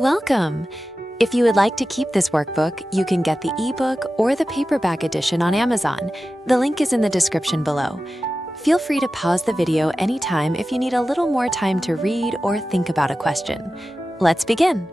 Welcome! If you would like to keep this workbook, you can get the ebook or the paperback edition on Amazon. The link is in the description below. Feel free to pause the video anytime if you need a little more time to read or think about a question. Let's begin!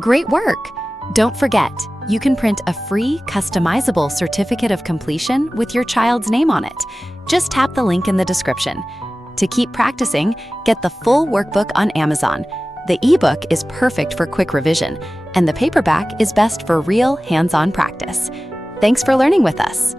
Great work! Don't forget, you can print a free, customizable certificate of completion with your child's name on it. Just tap the link in the description. To keep practicing, get the full workbook on Amazon. The ebook is perfect for quick revision, and the paperback is best for real hands-on practice. Thanks for learning with us.